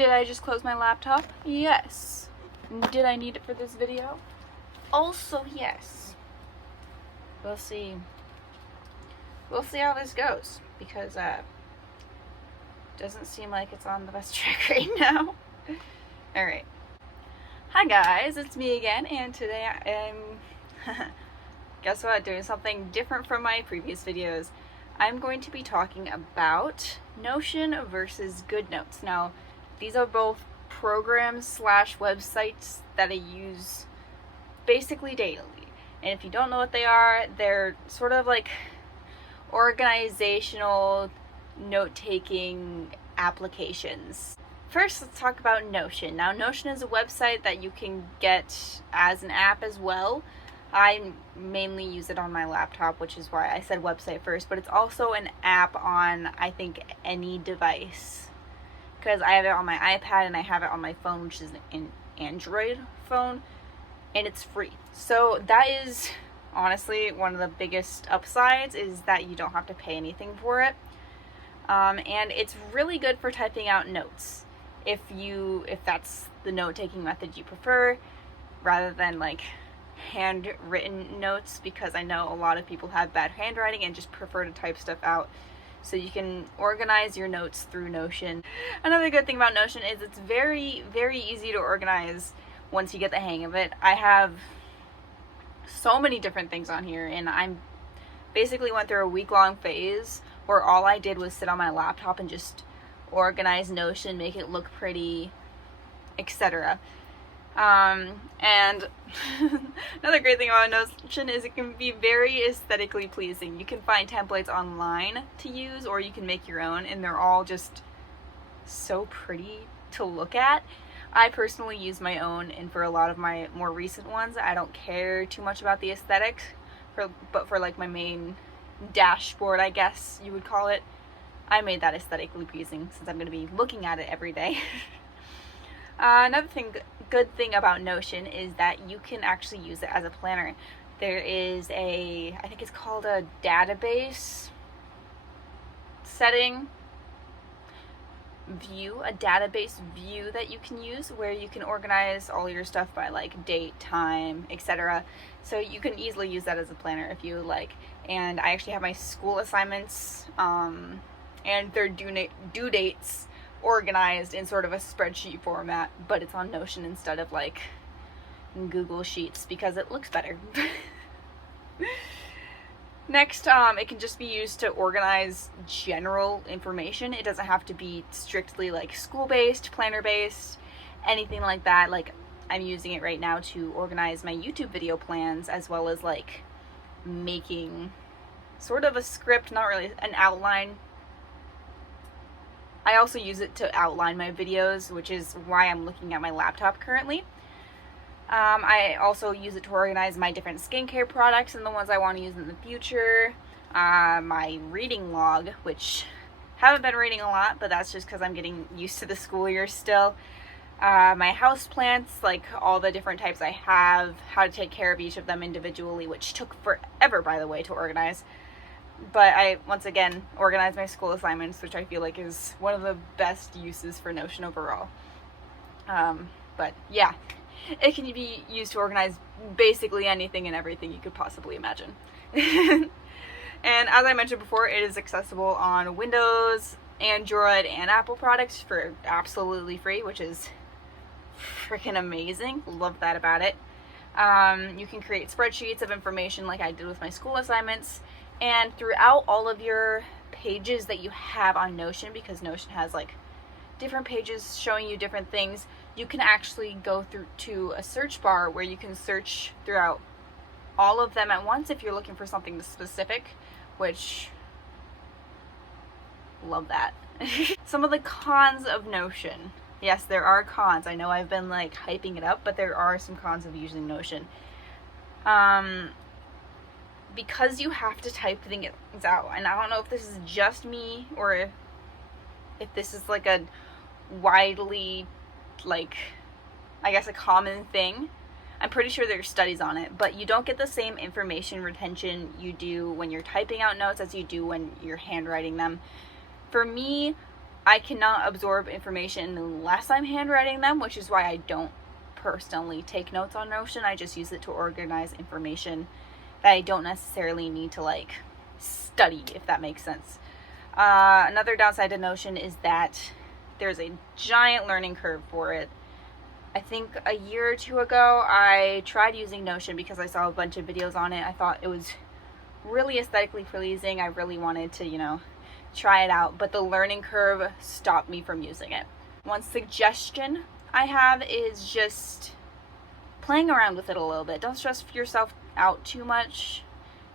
Did I just close my laptop? Yes. Did I need it for this video? Also yes. We'll see. We'll see how this goes, because doesn't seem like it's on the best track right now. Alright. Hi guys, it's me again, and today I'm guess what, doing something different from my previous videos. I'm going to be talking about Notion versus GoodNotes. Now, these are both programs slash websites that I use basically daily. And if you don't know what they are, they're sort of like organizational note-taking applications. First, let's talk about Notion. Now, Notion is a website that you can get as an app as well. I mainly use it on my laptop, which is why I said website first, but it's also an app on, I think, any device. Because I have it on my iPad and I have it on my phone, which is an Android phone, and it's free. So that is honestly one of the biggest upsides, is that you don't have to pay anything for it. And it's really good for typing out notes. If that's the note-taking method you prefer, rather than like handwritten notes, because I know a lot of people have bad handwriting and just prefer to type stuff out. So you can organize your notes through Notion. Another good thing about Notion is it's very, very easy to organize once you get the hang of it. I have so many different things on here, and I'm basically went through a week-long phase where all I did was sit on my laptop and just organize Notion, make it look pretty, etc. And another great thing about Notion is it can be very aesthetically pleasing. You can find templates online to use, or you can make your own, and they're all just so pretty to look at. I personally use my own, and for a lot of my more recent ones, I don't care too much about the aesthetics, but for like my main dashboard, I guess you would call it, I made that aesthetically pleasing since I'm going to be looking at it every day. Another good thing about Notion is that you can actually use it as a planner. There is I think it's called a database setting view, a database view that you can use, where you can organize all your stuff by like date, time, etc. So you can easily use that as a planner if you like. And I actually have my school assignments and their due dates organized in sort of a spreadsheet format, but it's on Notion instead of like Google Sheets, because it looks better. Next, it can just be used to organize general information. It doesn't have to be strictly like school-based, planner-based, anything like that. Like, I'm using it right now to organize my YouTube video plans, as well as like making sort of a script, not really an outline. I also use it to outline my videos, which is why I'm looking at my laptop currently. I also use it to organize my different skincare products and the ones I want to use in the future. My reading log, which haven't been reading a lot, but that's just because I'm getting used to the school year still. My house plants, like all the different types I have, how to take care of each of them individually, which took forever, by the way, to organize. But I, once again, organize my school assignments, which I feel like is one of the best uses for Notion overall. But yeah, it can be used to organize basically anything and everything you could possibly imagine. And as I mentioned before, it is accessible on Windows, Android, and Apple products for absolutely free, which is freaking amazing. Love that about it. You can create spreadsheets of information like I did with my school assignments. And throughout all of your pages that you have on Notion, because Notion has like different pages showing you different things, you can actually go through to a search bar where you can search throughout all of them at once if you're looking for something specific, which, love that. Some of the cons of Notion. Yes, there are cons. I know I've been like hyping it up, but there are some cons of using Notion. Because you have to type things out, and I don't know if this is just me or if this is like a widely, like, I guess a common thing. I'm pretty sure there's studies on it, but you don't get the same information retention you do when you're typing out notes as you do when you're handwriting them. For me, I cannot absorb information unless I'm handwriting them, which is why I don't personally take notes on Notion. I just use it to organize information that I don't necessarily need to like study, if that makes sense. Another downside to Notion is that there's a giant learning curve for it. I think a year or two ago I tried using Notion because I saw a bunch of videos on it. I thought it was really aesthetically pleasing. I really wanted to, try it out, but the learning curve stopped me from using it. One suggestion I have is just playing around with it a little bit. Don't stress yourself out too much.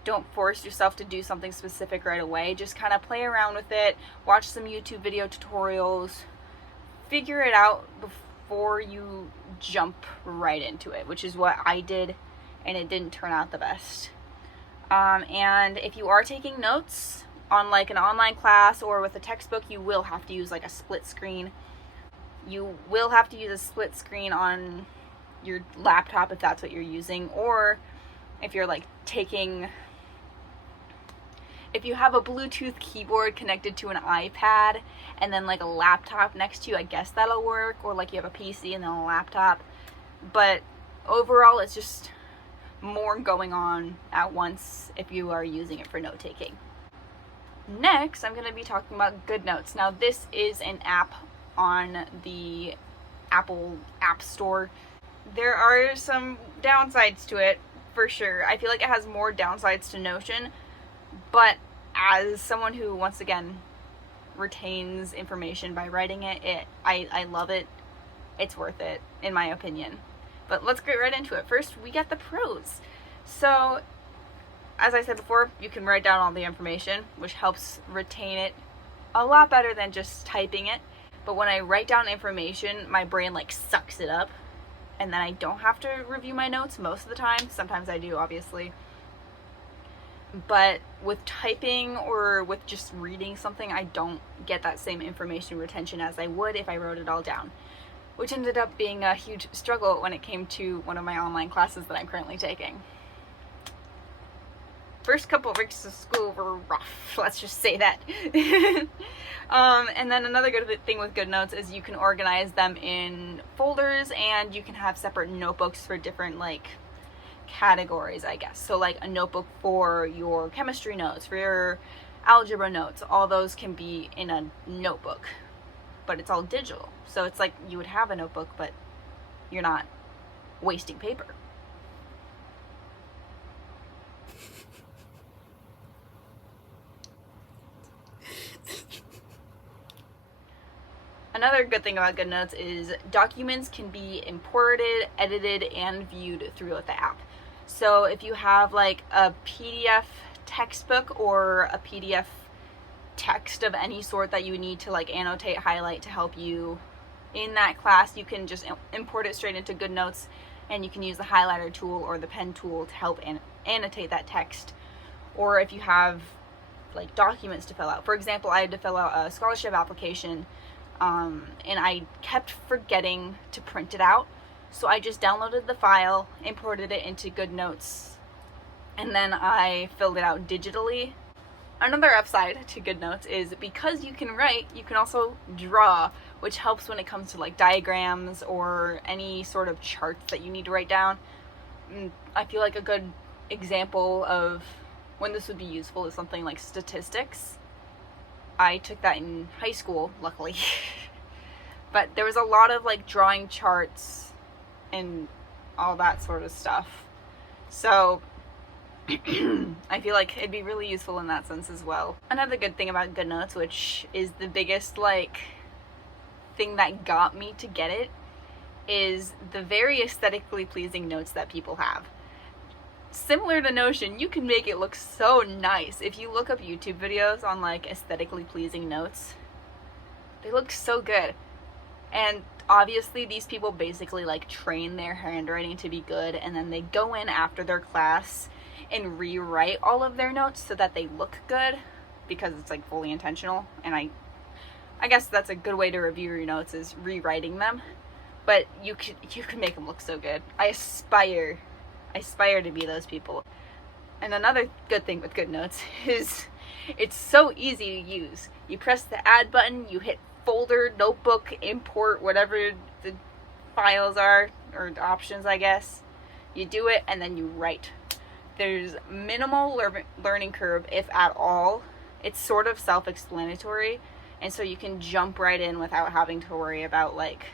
Don't force yourself to do something specific right away. Just kind of play around with it. Watch some YouTube video tutorials. Figure it out before you jump right into it, which is what I did, and it didn't turn out the best. And if you are taking notes on like an online class or with a textbook, you will have to use like a split screen. You will have to use a split screen on your laptop if that's what you're using, or if you're like if you have a Bluetooth keyboard connected to an iPad and then like a laptop next to you, I guess that'll work, or like you have a PC and then a laptop. But overall, it's just more going on at once if you are using it for note taking. Next, I'm going to be talking about GoodNotes. Now, this is an app on the Apple App Store. There are some downsides to it, for sure. I feel like it has more downsides to Notion, but as someone who, once again, retains information by writing it, I love it. It's worth it, in my opinion. But let's get right into it. First, we got the pros. So, as I said before, you can write down all the information, which helps retain it a lot better than just typing it. But when I write down information, my brain like sucks it up, and then I don't have to review my notes most of the time. Sometimes I do, obviously. But with typing or with just reading something, I don't get that same information retention as I would if I wrote it all down, which ended up being a huge struggle when it came to one of my online classes that I'm currently taking. First couple of weeks of school were rough, let's just say that. And then another good thing with GoodNotes is you can organize them in folders, and you can have separate notebooks for different like categories, I guess. So like a notebook for your chemistry notes, for your algebra notes, all those can be in a notebook, but it's all digital. So it's like you would have a notebook, but you're not wasting paper. Another good thing about GoodNotes is documents can be imported, edited, and viewed throughout the app. So if you have like a PDF textbook or a PDF text of any sort that you need to like annotate, highlight to help you in that class, you can just import it straight into GoodNotes, and you can use the highlighter tool or the pen tool to help annotate that text. Or if you have like documents to fill out. For example, I had to fill out a scholarship application, and I kept forgetting to print it out. So I just downloaded the file, imported it into GoodNotes, and then I filled it out digitally. Another upside to GoodNotes is because you can write, you can also draw, which helps when it comes to like diagrams or any sort of charts that you need to write down. I feel like a good example of when this would be useful is something like statistics. I took that in high school, luckily. But there was a lot of like drawing charts and all that sort of stuff. So I feel like it'd be really useful in that sense as well. Another good thing about GoodNotes, which is the biggest like thing that got me to get it, is the very aesthetically pleasing notes that people have. Similar to Notion, you can make it look so nice. If you look up YouTube videos on like aesthetically pleasing notes, they look so good. And obviously these people basically like train their handwriting to be good, and then they go in after their class and rewrite all of their notes so that they look good, because it's like fully intentional. And I guess that's a good way to review your notes, is rewriting them. But you can make them look so good. I aspire to be those people. And another good thing with GoodNotes is it's so easy to use. You press the add button, you hit folder, notebook, import, whatever the files are, or options, I guess. You do it and then you write. There's minimal learning curve, if at all. It's sort of self-explanatory, and so you can jump right in without having to worry about like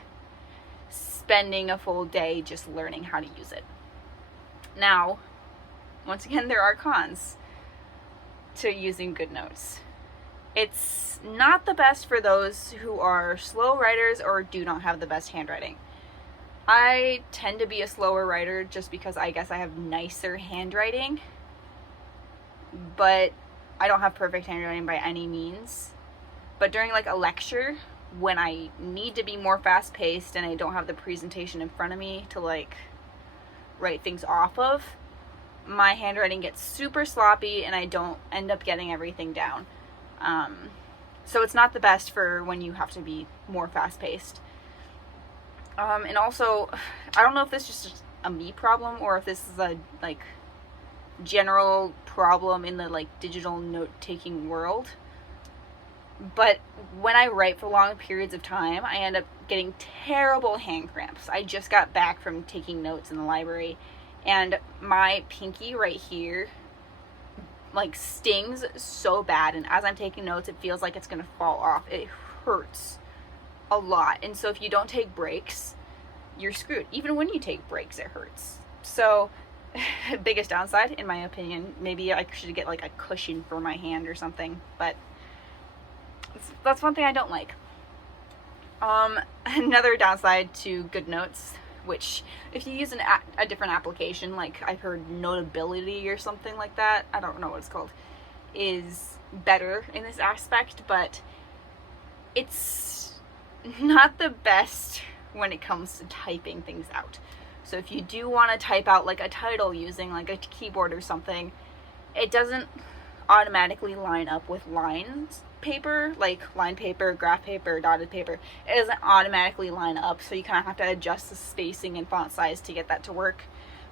spending a full day just learning how to use it. Now, once again, there are cons to using GoodNotes. It's not the best for those who are slow writers or do not have the best handwriting. I tend to be a slower writer just because I guess I have nicer handwriting, but I don't have perfect handwriting by any means. But during like a lecture, when I need to be more fast-paced and I don't have the presentation in front of me to like write things off of, my handwriting gets super sloppy and I don't end up getting everything down. So it's not the best for when you have to be more fast-paced. And also, I don't know if this is just a me problem or if this is a like general problem in the like digital note-taking world. But when I write for long periods of time, I end up getting terrible hand cramps. I just got back from taking notes in the library, and my pinky right here like stings so bad, and as I'm taking notes it feels like it's gonna fall off. It hurts a lot, and so if you don't take breaks, you're screwed. Even when you take breaks, it hurts. So biggest downside in my opinion, maybe I should get like a cushion for my hand or something, but that's one thing I don't like. Another downside to GoodNotes, which if you use a different application, like I've heard Notability or something like that, I don't know what it's called, is better in this aspect, but it's not the best when it comes to typing things out. So if you do want to type out like a title using like a keyboard or something, it doesn't automatically line up with lines paper, like line paper, graph paper, dotted paper. It doesn't automatically line up, so you kind of have to adjust the spacing and font size to get that to work,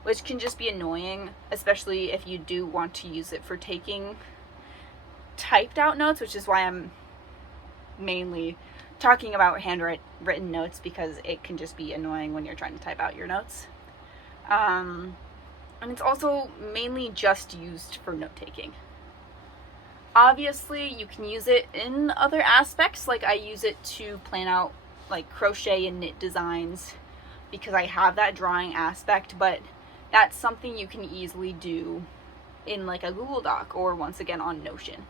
which can just be annoying, especially if you do want to use it for taking typed out notes, which is why I'm mainly talking about handwritten notes, because it can just be annoying when you're trying to type out your notes. And it's also mainly just used for note taking. Obviously, you can use it in other aspects, like I use it to plan out like crochet and knit designs because I have that drawing aspect, but that's something you can easily do in like a Google Doc or once again on Notion.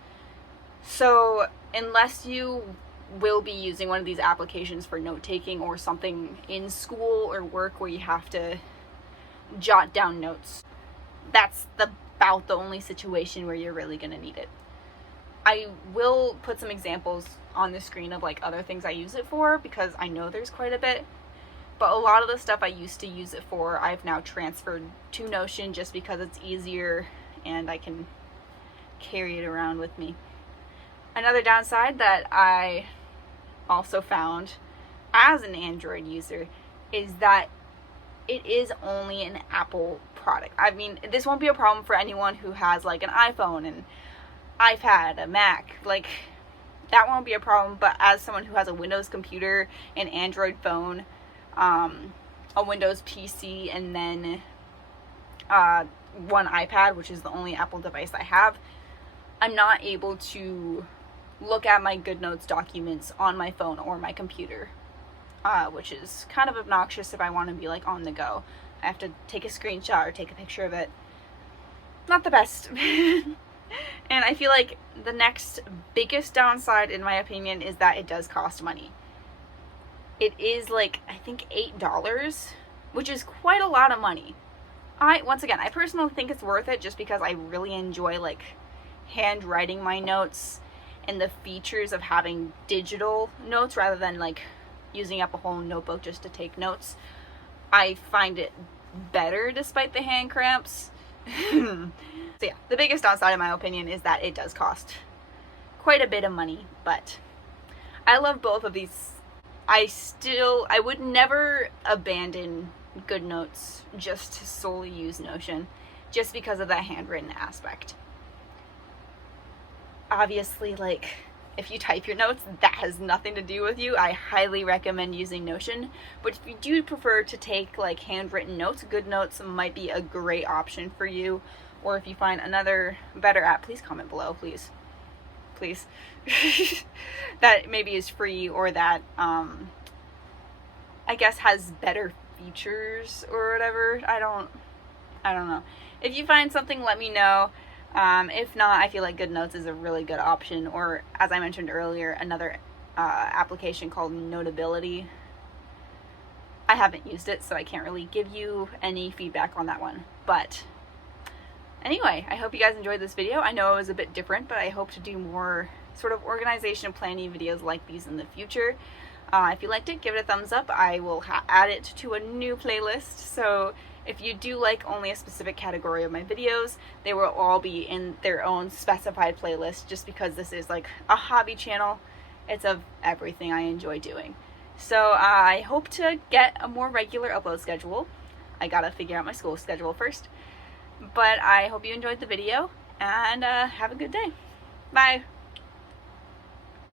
So unless you will be using one of these applications for note taking or something in school or work where you have to jot down notes, that's about the only situation where you're really going to need it. I will put some examples on the screen of like other things I use it for, because I know there's quite a bit, but a lot of the stuff I used to use it for, I've now transferred to Notion just because it's easier and I can carry it around with me. Another downside that I also found as an Android user is that it is only an Apple product. I mean, this won't be a problem for anyone who has like an iPhone and iPad, a Mac, like that won't be a problem, but as someone who has a Windows computer, an Android phone, a Windows PC, and then one iPad, which is the only Apple device I have, I'm not able to look at my GoodNotes documents on my phone or my computer, which is kind of obnoxious if I want to be like on the go. I have to take a screenshot or take a picture of it. Not the best. And I feel like the next biggest downside, in my opinion, is that it does cost money. It is like, I think $8, which is quite a lot of money. Once again, I personally think it's worth it just because I really enjoy like handwriting my notes and the features of having digital notes rather than like using up a whole notebook just to take notes. I find it better despite the hand cramps. So yeah, the biggest downside in my opinion is that it does cost quite a bit of money, but I love both of these. I would never abandon GoodNotes just to solely use Notion just because of that handwritten aspect. Obviously, like, if you type your notes, that has nothing to do with you. I highly recommend using Notion. But if you do prefer to take like handwritten notes, GoodNotes might be a great option for you. Or if you find another better app, please comment below, please. Please. That maybe is free, or that I guess has better features or whatever. I don't know. If you find something, let me know. If not, I feel like GoodNotes is a really good option, or as I mentioned earlier, another application called Notability. I haven't used it, so I can't really give you any feedback on that one. But anyway, I hope you guys enjoyed this video. I know it was a bit different, but I hope to do more sort of organization and planning videos like these in the future. If you liked it, give it a thumbs up. I will add it to a new playlist, so if you do like only a specific category of my videos, they will all be in their own specified playlist, just because this is like a hobby channel. It's of everything I enjoy doing. So I hope to get a more regular upload schedule. I gotta figure out my school schedule first. But I hope you enjoyed the video, and have a good day. Bye!